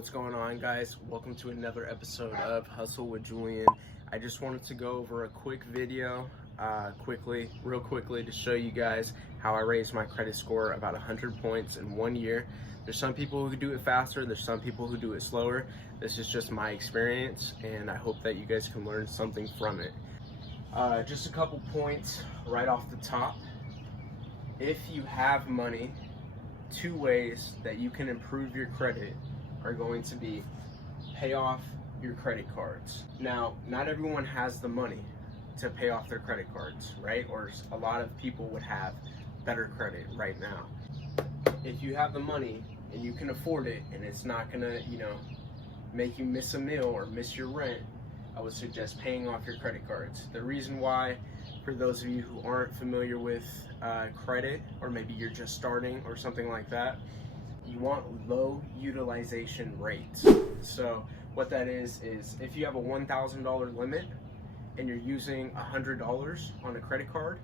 What's going on, guys? Welcome to another episode of Hustle with Julian. I just wanted to go over a quick video real quickly to show you guys how I raised my credit score about 100 points in 1 year. There's some people who do it faster, there's some people who do it slower. This is just my experience, and I hope that you guys can learn something from it. Just a couple points right off the top. If you have money, two ways that you can improve your credit are going to be pay off your credit cards. Now, not everyone has the money to pay off their credit cards, right? Or a lot of people would have better credit right now. If you have the money and you can afford it and it's not gonna, make you miss a meal or miss your rent, I would suggest paying off your credit cards. The reason why, for those of you who aren't familiar with credit, or maybe you're just starting or something like that, you want low utilization rates. So what that is if you have a $1,000 limit and you're using $100 on a credit card,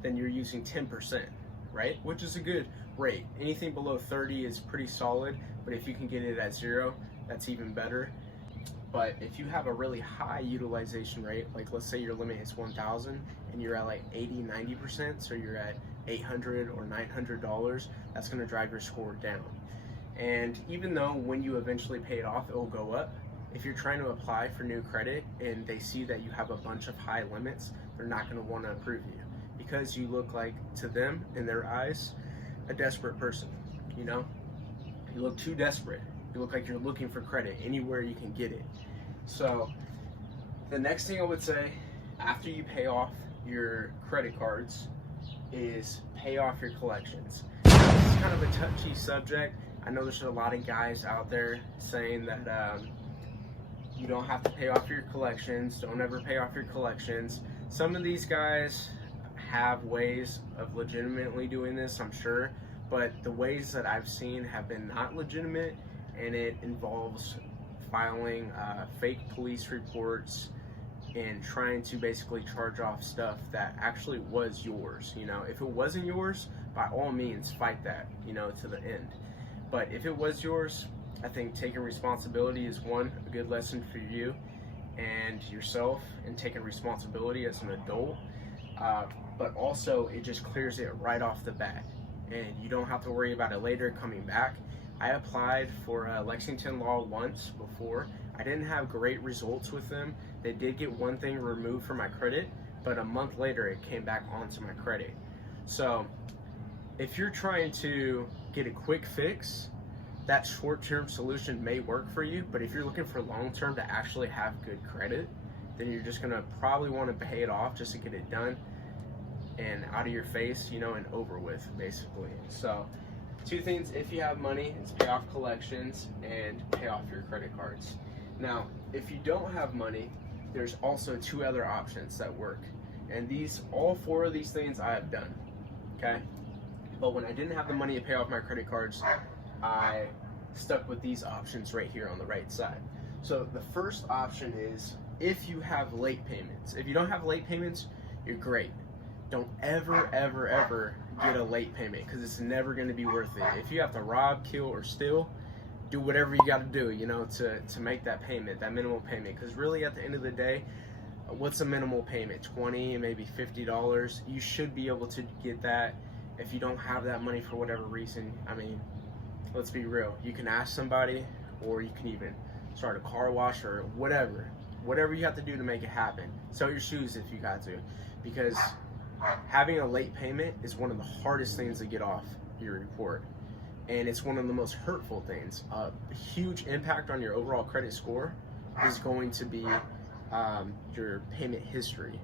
then you're using 10%, right? Which is a good rate. Anything below 30 is pretty solid, but if you can get it at 0, that's even better. But if you have a really high utilization rate, like let's say your limit is 1,000 and you're at like 80-90%, so you're at $800 or $900, that's going to drive your score down. And even though when you eventually pay it off, it will go up, if you're trying to apply for new credit and they see that you have a bunch of high limits, they're not going to want to approve you because you look like, to them, in their eyes, a desperate person. You look too desperate. You look like you're looking for credit anywhere you can get it. So the next thing I would say after you pay off your credit cards is pay off your collections. This is kind of a touchy subject. I know there's a lot of guys out there saying that you don't have to pay off your collections, don't ever pay off your collections. Some of these guys have ways of legitimately doing this, I'm sure, but the ways that I've seen have been not legitimate, and it involves filing fake police reports and trying to basically charge off stuff that actually was yours. If it wasn't yours, by all means fight that, to the end. But if it was yours, I think taking responsibility is a good lesson for you and yourself, and taking responsibility as an adult. But also it just clears it right off the bat, and you don't have to worry about it later coming back. I applied for Lexington Law once before. I didn't have great results with them. They did get one thing removed from my credit, but a month later it came back onto my credit. So if you're trying to get a quick fix, that short-term solution may work for you, but if you're looking for long-term to actually have good credit, then you're just gonna probably want to pay it off just to get it done and out of your face, and over with, basically. So two things: if you have money, it's pay off collections and pay off your credit cards. Now, if you don't have money, there's also two other options that work, and all four of these things I have done, okay? But when I didn't have the money to pay off my credit cards, I stuck with these options right here on the right side. So the first option is if you have late payments. If you don't have late payments, you're great. Don't ever get a late payment, because it's never going to be worth it. If you have to rob, kill, or steal, do whatever you got to do, to make that payment, that minimal payment. Because really, at the end of the day, what's a minimal payment? $20, maybe $50. You should be able to get that. If you don't have that money for whatever reason, let's be real. You can ask somebody, or you can even start a car wash or whatever you have to do to make it happen. Sell your shoes if you got to, because having a late payment is one of the hardest things to get off your report, and it's one of the most hurtful things. A huge impact on your overall credit score is going to be your payment history,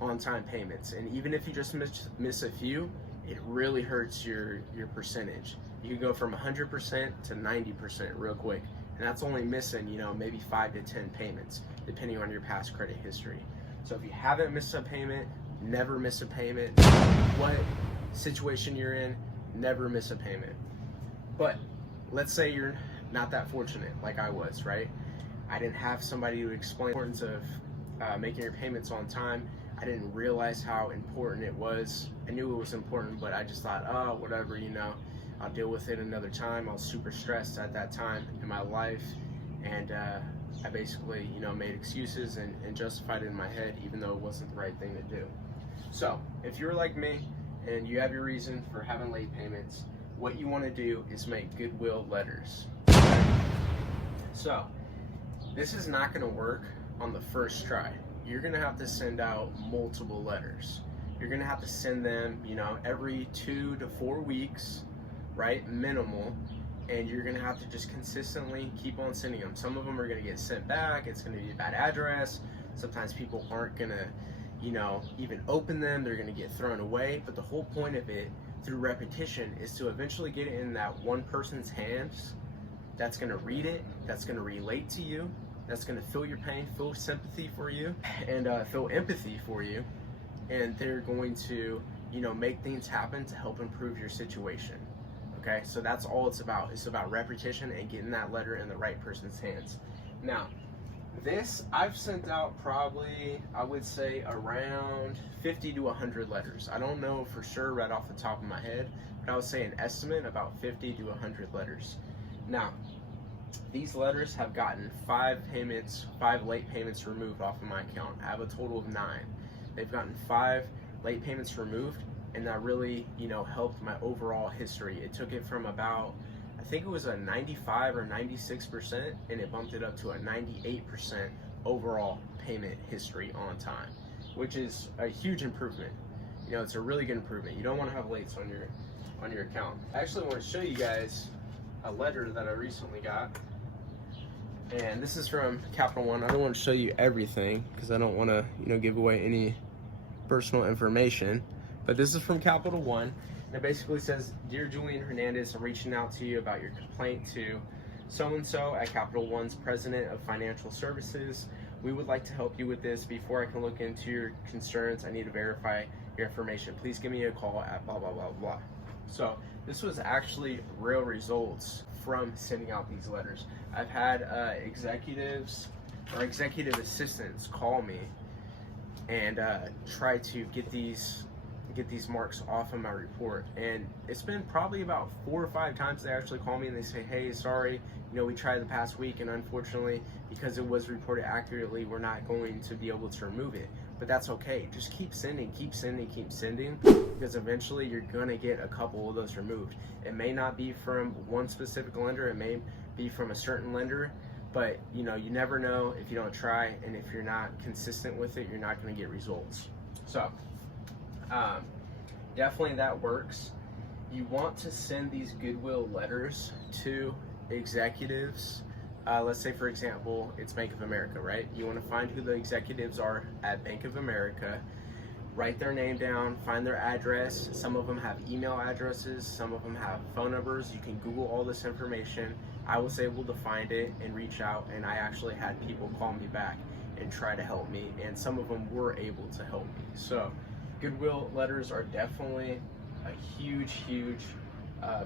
on-time payments. And even if you just miss a few, it really hurts your percentage. You can go from 100% to 90% real quick, and that's only missing maybe 5 to 10 payments depending on your past credit history. So if you haven't missed a payment, never miss a payment. What situation you're in, never miss a payment. But let's say you're not that fortunate like I was, right? I didn't have somebody to explain the importance of making your payments on time. I didn't realize how important it was. I knew it was important, but I just thought, oh, whatever, I'll deal with it another time. I was super stressed at that time in my life, and I basically, made excuses and justified it in my head, even though it wasn't the right thing to do. So if you're like me and you have your reason for having late payments, what you want to do is make goodwill letters. So this is not going to work on the first try. You're going to have to send out multiple letters. You're going to have to send them, every 2 to 4 weeks, right? Minimal. And you're going to have to just consistently keep on sending them. Some of them are going to get sent back. It's going to be a bad address. Sometimes people aren't going to, even open them. They're going to get thrown away. But the whole point of it, through repetition, is to eventually get it in that one person's hands that's going to read it, that's going to relate to you, that's going to feel your pain, feel sympathy for you, and feel empathy for you. And they're going to, make things happen to help improve your situation. Okay, so that's all it's about. It's about repetition and getting that letter in the right person's hands. Now, this I've sent out probably, I would say, around 50 to 100 letters. I don't know for sure right off the top of my head, but I would say an estimate about 50 to 100 letters. Now, these letters have gotten 5 late payments removed off of my account. I have a total of 9. They've gotten 5 late payments removed, and that really, helped my overall history. It took it from about, I think it was a 95 or 96%, and it bumped it up to a 98% overall payment history on time, which is a huge improvement. It's a really good improvement. You don't want to have lates on your account. I actually want to show you guys a letter that I recently got, and this is from Capital One. I don't want to show you everything because I don't want to, give away any personal information. But this is from Capital One, and it basically says, "Dear Julian Hernandez, I'm reaching out to you about your complaint to so-and-so at Capital One's President of Financial Services. We would like to help you with this. Before I can look into your concerns, I need to verify your information. Please give me a call at blah, blah, blah, blah." So this was actually real results from sending out these letters. I've had executives or executive assistants call me and try to get these marks off of my report, and it's been probably about 4 or 5 times they actually call me and they say, "Hey, sorry, we tried the past week, and unfortunately, because it was reported accurately, we're not going to be able to remove it." But that's okay. Just keep sending, because eventually you're gonna get a couple of those removed. It may not be from one specific lender, it may be from a certain lender, but you never know if you don't try, and if you're not consistent with it, you're not gonna get results. So definitely that works. You want to send these goodwill letters to executives. Let's say, for example, it's Bank of America, right? You want to find who the executives are at Bank of America, write their name down, find their address. Some of them have email addresses, some of them have phone numbers. You can Google all this information. I was able to find it and reach out, and I actually had people call me back and try to help me, and some of them were able to help me. So goodwill letters are definitely a huge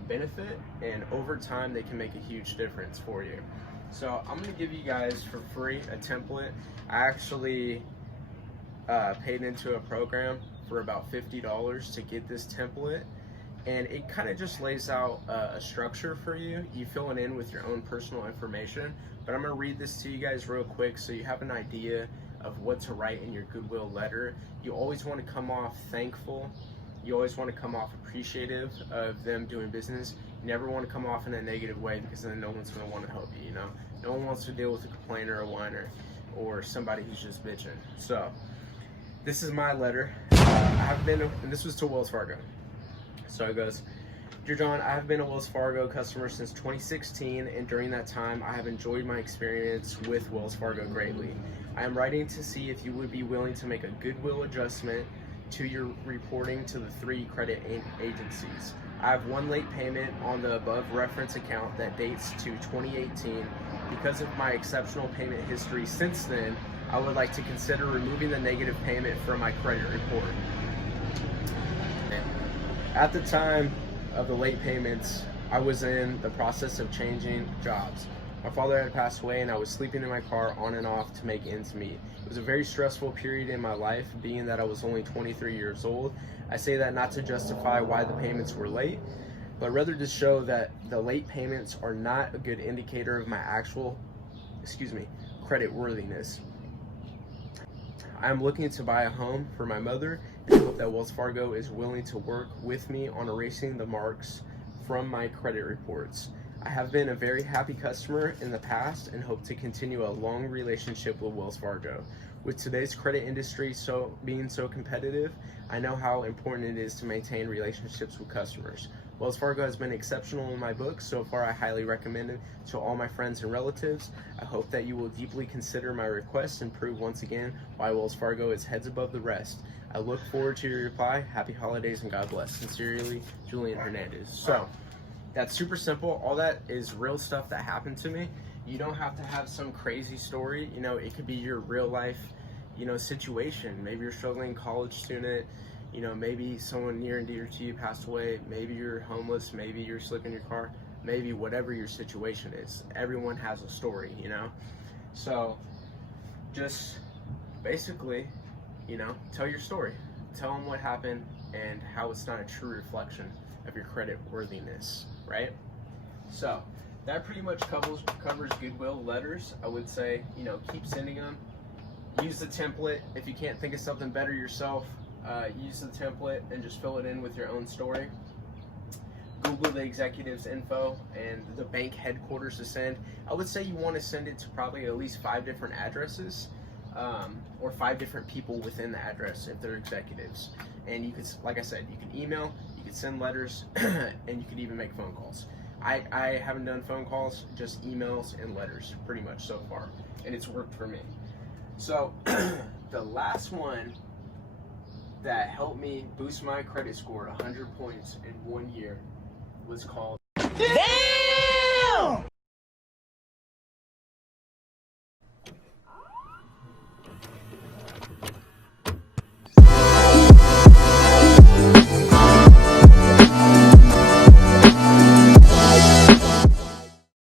benefit, and over time they can make a huge difference for you. So I'm going to give you guys for free a template. I actually paid into a program for about $50 to get this template, and it kind of just lays out a structure for you. You fill it in with your own personal information, but I'm going to read this to you guys real quick so you have an idea of what to write in your goodwill letter. You always want to come off thankful. You always want to come off appreciative of them doing business. You never want to come off in a negative way, because then no one's going to want to help you, No one wants to deal with a complainer, a whiner, or somebody who's just bitching. So this is my letter. And this was to Wells Fargo. So it goes, "Dear John, I have been a Wells Fargo customer since 2016, and during that time, I have enjoyed my experience with Wells Fargo greatly. I am writing to see if you would be willing to make a goodwill adjustment to your reporting to the 3 credit agencies. I have 1 late payment on the above reference account that dates to 2018. Because of my exceptional payment history since then, I would like to consider removing the negative payment from my credit report." At the time of the late payments, I was in the process of changing jobs. My father had passed away, and I was sleeping in my car on and off to make ends meet. It was a very stressful period in my life, being that I was only 23 years old. I say that not to justify why the payments were late, but rather to show that the late payments are not a good indicator of my actual, credit worthiness. I'm looking to buy a home for my mother and hope that Wells Fargo is willing to work with me on erasing the marks from my credit reports. I have been a very happy customer in the past and hope to continue a long relationship with Wells Fargo. With today's credit industry being so competitive, I know how important it is to maintain relationships with customers. Wells Fargo has been exceptional in my book. So far, I highly recommend it to all my friends and relatives. I hope that you will deeply consider my request and prove once again why Wells Fargo is heads above the rest. I look forward to your reply. Happy holidays and God bless. Sincerely, Julian Hernandez. So that's super simple. All that is real stuff that happened to me. You don't have to have some crazy story. You know, it could be your real life, situation. Maybe you're a struggling college student. Maybe someone near and dear to you passed away. Maybe you're homeless. Maybe you're asleep in your car. Maybe whatever your situation is. Everyone has a story, So just basically, tell your story. Tell them what happened and how it's not a true reflection of your credit worthiness, right? So that pretty much covers Goodwill letters. I would say, keep sending them. Use the template. If you can't think of something better yourself, use the template and just fill it in with your own story. Google the executive's info and the bank headquarters to send. I would say you want to send it to probably at least 5 different addresses, or 5 different people within the address if they're executives. And you could, like I said, you can email, you could send letters, and you could even make phone calls. I haven't done phone calls, just emails and letters pretty much so far, and it's worked for me. So the last one that helped me boost my credit score 100 points in 1 year was called